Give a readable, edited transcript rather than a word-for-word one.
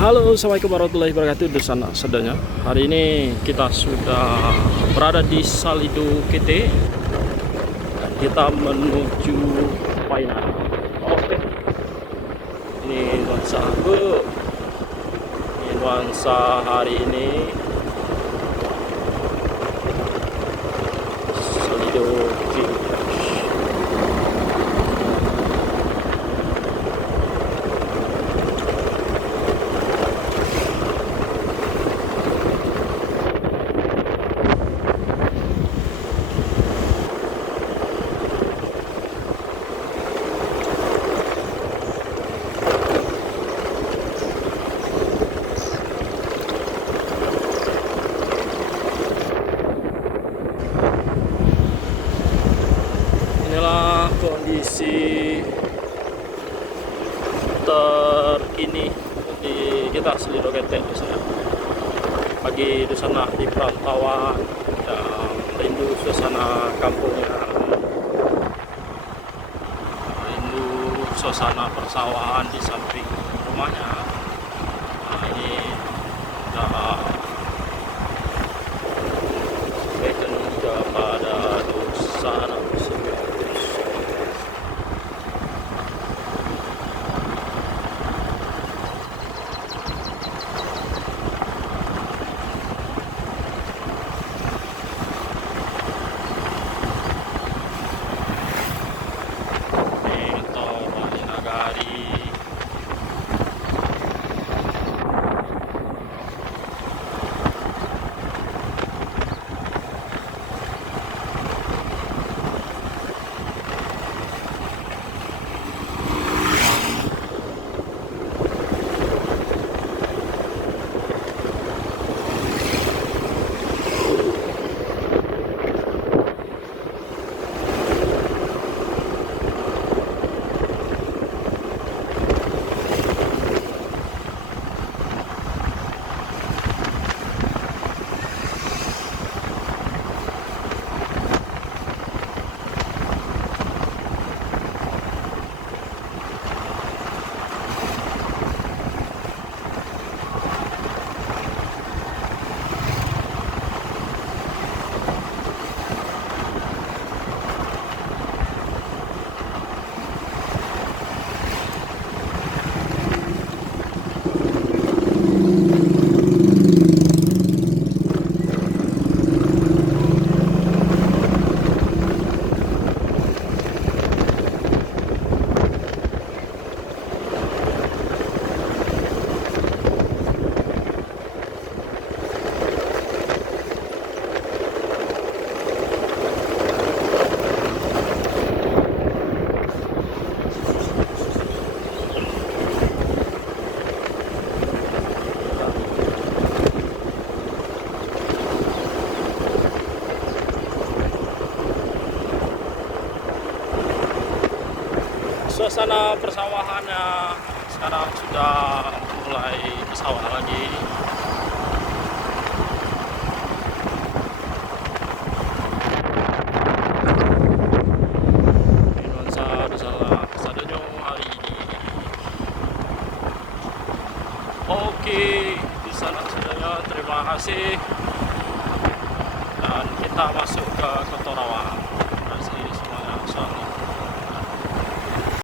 Halo, assalamualaikum warahmatullahi wabarakatuh. Di sana sedanya. Hari ini kita sudah berada di Salido KT dan kita menuju Painan. Oke. Ini nuansa Bu. Ini nuansa hari ini. Salido KT. Inilah kondisi terkini di kita Salido KT di sana. Pagi di sana di perantauan dan rindu suasana kampungnya, rindu suasana persawahan di samping rumahnya. Nah, ini udah sampaikan juga pada sana tersebut. Suasana persawahannya sekarang sudah mulai bersawah lagi. Nuansa di sana sadanya hari ini. Oke, di sana sadanya terima kasih. Dan kita masuk ke Kotorawa.